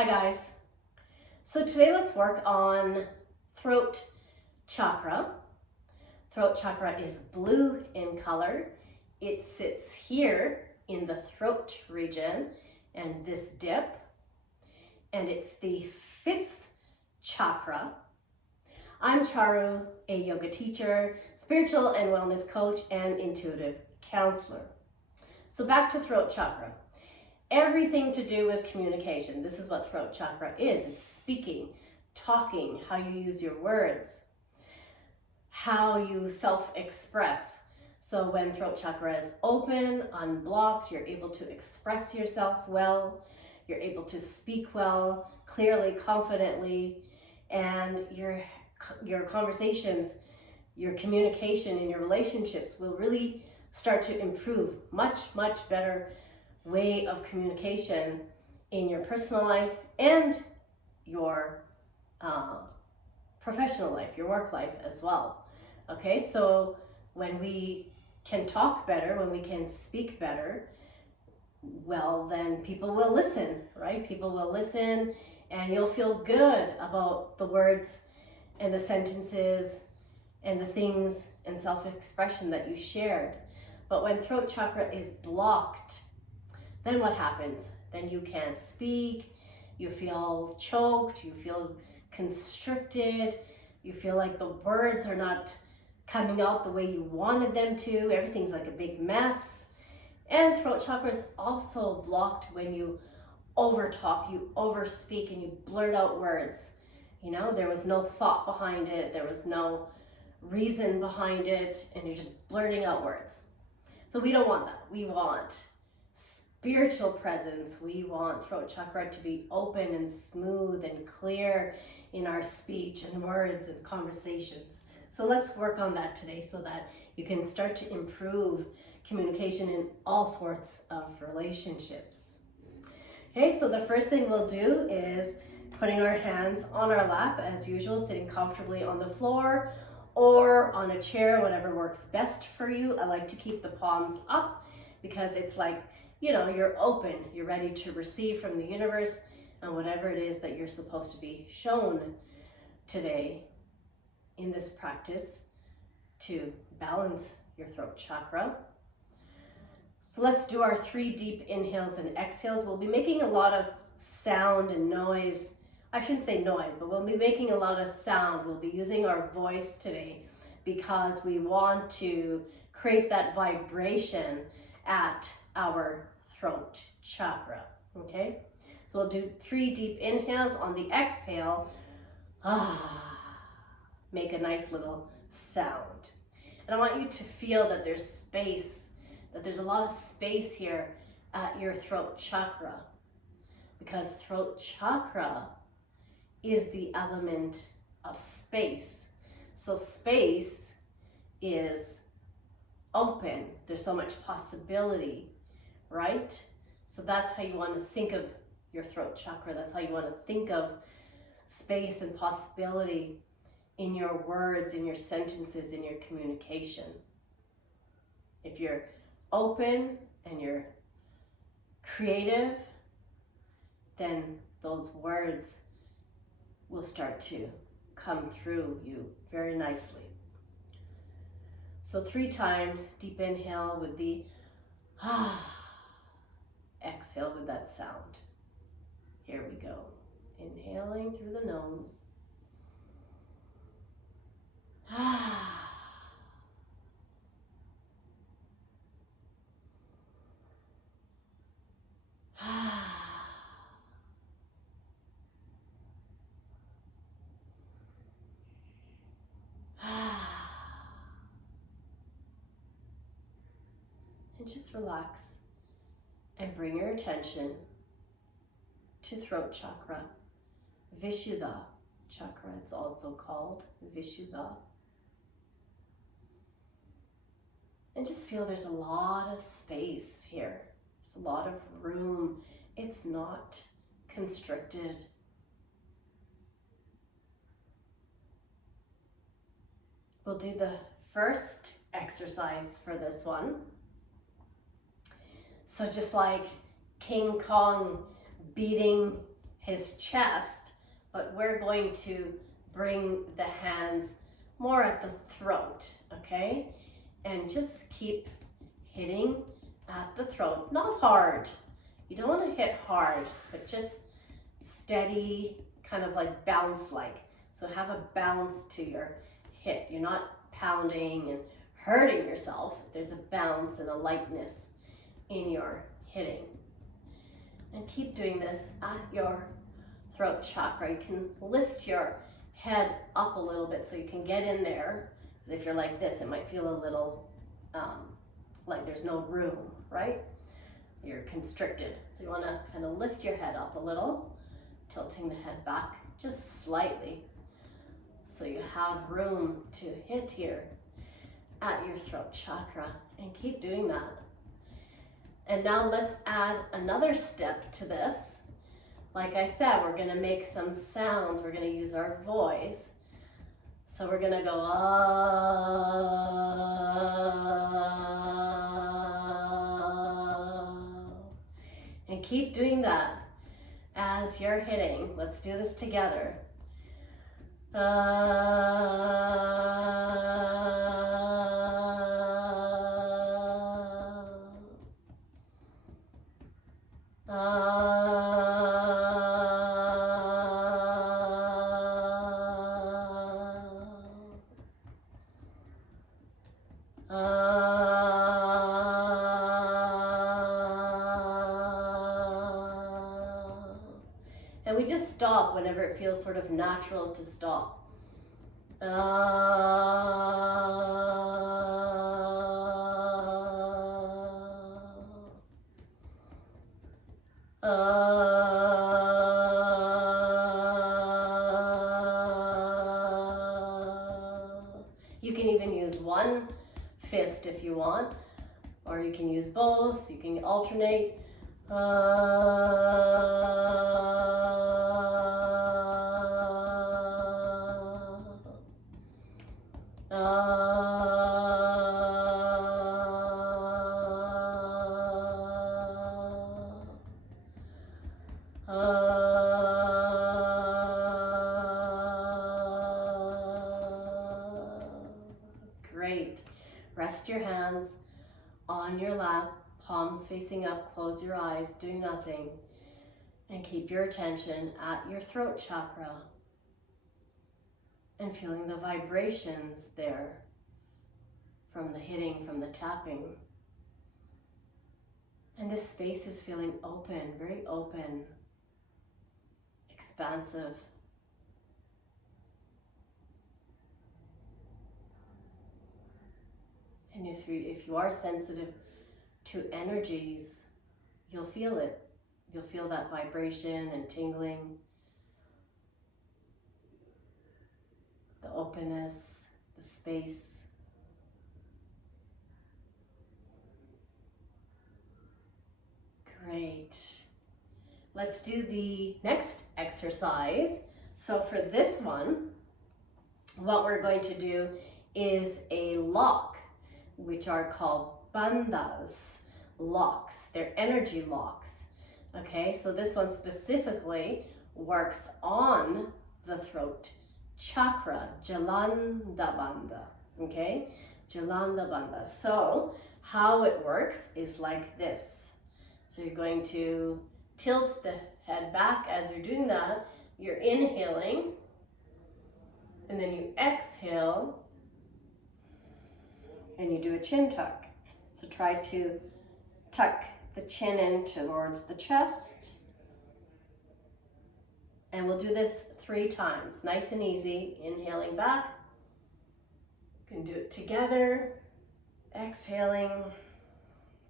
Hi guys. So today let's work on throat chakra. Throat chakra is blue in color. It sits here in the throat region and this dip. And it's the fifth chakra. I'm Charu, a yoga teacher, spiritual and wellness coach, and intuitive counselor. So back to throat chakra. Everything to do with communication. This is what throat chakra is. It's speaking, talking, how you use your words, how you self-express. So when throat chakra is open, unblocked, you're able to express yourself well, you're able to speak well, clearly, confidently, and your conversations, your communication in your relationships will really start to improve. Much better way of communication in your personal life and your professional life, your work life as well. Okay, so when we can talk better, when we can speak better, well, then people will listen, right? People will listen and you'll feel good about the words and the sentences and the things and self-expression that you shared. But when throat chakra is blocked, then what happens? Then you can't speak, you feel choked, you feel constricted, you feel like the words are not coming out the way you wanted them to, everything's like a big mess. And throat chakra is also blocked when you overtalk, you overspeak, and you blurt out words. You know, there was no thought behind it, there was no reason behind it, and you're just blurting out words. So we don't want that. We want spiritual presence. We want throat chakra to be open and smooth and clear in our speech and words and conversations. So let's work on that today so that you can start to improve communication in all sorts of relationships. Okay, so the first thing we'll do is putting our hands on our lap as usual, sitting comfortably on the floor or on a chair, whatever works best for you. I like to keep the palms up because it's like, you know, you're open, you're ready to receive from the universe and whatever it is that you're supposed to be shown today in this practice to balance your throat chakra. So let's do our 3 deep inhales and exhales. We'll be making a lot of sound and noise. I shouldn't say noise, but we'll be making a lot of sound. We'll be using our voice today because we want to create that vibration at our throat chakra, okay? So we'll do 3 deep inhales. On the exhale, make a nice little sound. And I want you to feel that there's space, that there's a lot of space here at your throat chakra, because throat chakra is the element of space. So space is open. There's so much possibility, right? So that's how you want to think of your throat chakra. That's how you want to think of space and possibility in your words, in your sentences, in your communication. If you're open and you're creative, then those words will start to come through you very nicely. So 3 times, deep inhale with the exhale with that sound. Here we go. Inhaling through the nose. And just relax and bring your attention to throat chakra, Vishuddha chakra, it's also called Vishuddha. And just feel there's a lot of space here. There's a lot of room. It's not constricted. We'll do the first exercise for this one. So just like King Kong beating his chest, but we're going to bring the hands more at the throat, okay? And just keep hitting at the throat, not hard. You don't want to hit hard, but just steady, kind of like bounce like. So have a bounce to your hit. You're not pounding and hurting yourself. There's a bounce and a lightness in your hitting. And keep doing this at your throat chakra. You can lift your head up a little bit so you can get in there. If you're like this, it might feel a little like there's no room, right? You're constricted. So you want to kind of lift your head up a little, tilting the head back just slightly so you have room to hit here at your throat chakra, and keep doing that. And now let's add another step to this. Like I said, we're going to make some sounds. We're going to use our voice. So we're going to go and keep doing that as you're hitting. Let's do this together. And we just stop whenever it feels sort of natural to stop. You can even use one fist if you want, or you can use both. You can alternate. Great. Rest your hands on your lap, palms facing up, close your eyes, do nothing, and keep your attention at your throat chakra and feeling the vibrations there from the hitting, from the tapping. And this space is feeling open, very open, expansive. And if you are sensitive to energies, you'll feel it. You'll feel that vibration and tingling, the openness, the space. Great. Let's do the next exercise. So for this one, what we're going to do is a lock, which are called bandhas, locks. They're energy locks. Okay, so this one specifically works on the throat chakra, Jalanda Bandha. Okay, Jalanda Bandha. So how it works is like this. So you're going to tilt the head back. As you're doing that, you're inhaling, and then you exhale, and you do a chin tuck. So try to tuck the chin in towards the chest. And we'll do this 3 times, nice and easy. Inhaling back. You can do it together. Exhaling,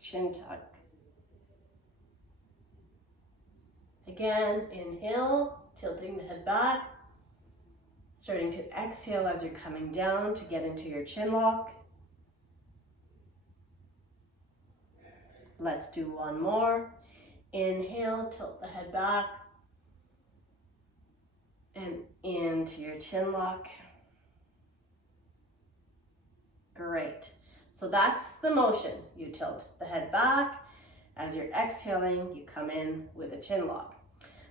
chin tuck. Again, inhale, tilting the head back. Starting to exhale as you're coming down to get into your chin lock. Let's do one more. Inhale, tilt the head back. And into your chin lock. Great. So that's the motion. You tilt the head back. As you're exhaling, you come in with a chin lock.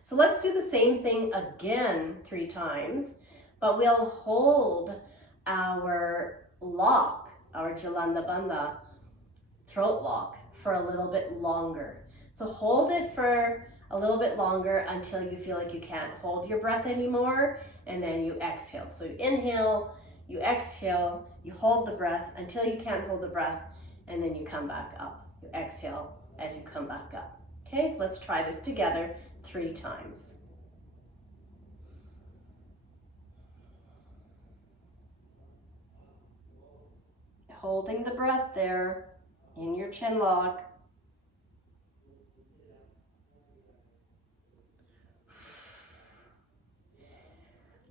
So let's do the same thing again 3 times, but we'll hold our lock, our Jalanda Bandha throat lock, for a little bit longer. So hold it for a little bit longer until you feel like you can't hold your breath anymore, and then you exhale. So you inhale, you exhale, you hold the breath until you can't hold the breath, and then you come back up. You exhale as you come back up. Okay, let's try this together 3 times. Holding the breath there in your chin lock.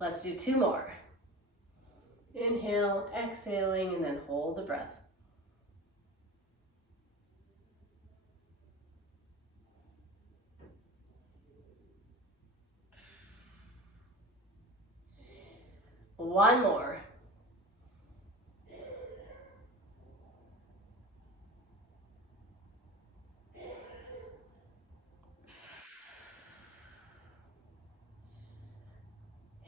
Let's do 2 more. Inhale, exhaling, and then hold the breath. One more.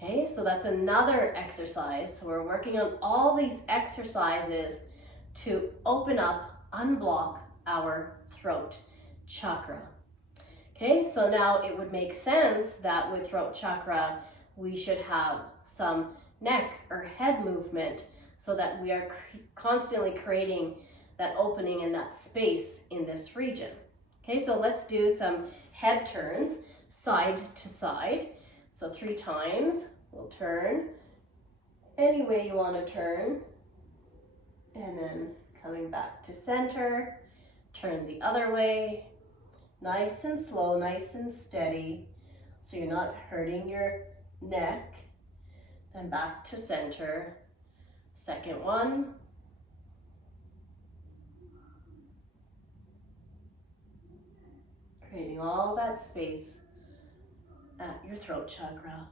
Okay, so that's another exercise. So we're working on all these exercises to open up, unblock our throat chakra. Okay, so now it would make sense that with throat chakra, we should have some neck or head movement so that we are constantly creating that opening and that space in this region. Okay, so let's do some head turns side to side. So 3 times, we'll turn any way you want to turn, and then coming back to center, turn the other way, nice and slow, nice and steady, so you're not hurting your neck. Then back to center, second one, creating all that space at your throat chakra.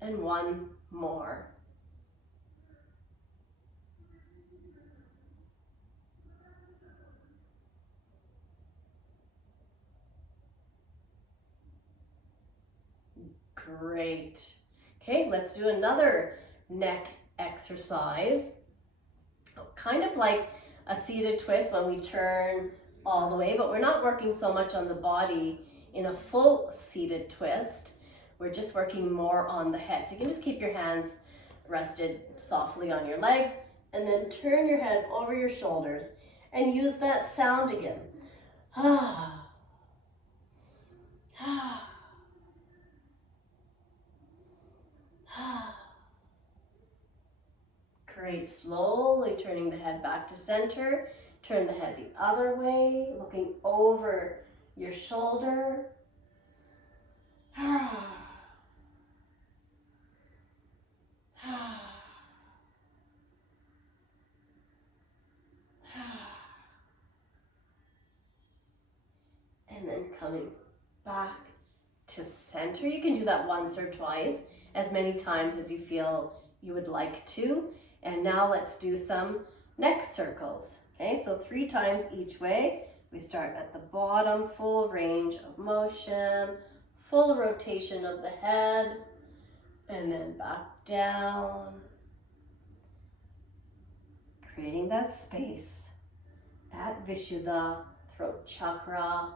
And one more. Great. Okay, let's do another neck exercise. Kind of like a seated twist when we turn all the way, but we're not working so much on the body in a full seated twist. We're just working more on the head. So you can just keep your hands rested softly on your legs, and then turn your head over your shoulders and use that sound again. Ah. Ah. Ah. Great, slowly turning the head back to center. Turn the head the other way, looking over your shoulder. Ah. Ah. And then coming back to center. You can do that once or twice, as many times as you feel you would like to. And now let's do some neck circles. Okay, so 3 times each way. We start at the bottom, full range of motion, full rotation of the head, and then back down. Creating that space, that Vishuddha throat chakra.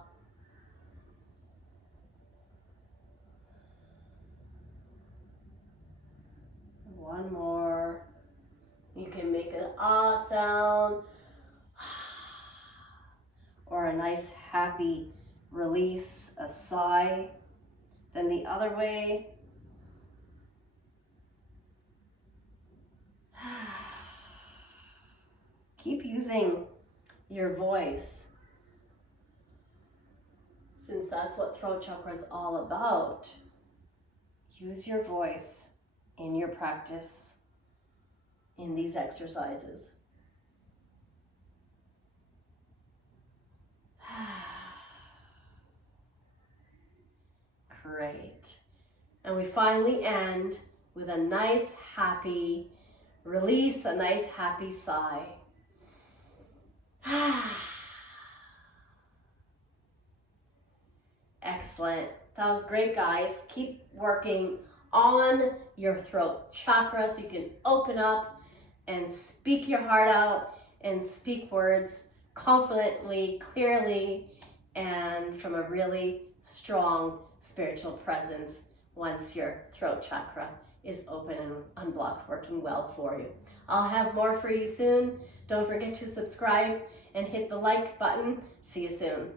One more. You can make an ah sound or a nice happy release, a sigh. Then the other way. Keep using your voice, since that's what throat chakra is all about. Use your voice in your practice in these exercises. Great. And we finally end with a nice happy release, a nice happy sigh. Excellent. That was great, guys. Keep working on your throat chakra so you can open up and speak your heart out and speak words confidently, clearly, and from a really strong spiritual presence once your throat chakra is open and unblocked, working well for you. I'll have more for you soon. Don't forget to subscribe and hit the like button. See you soon.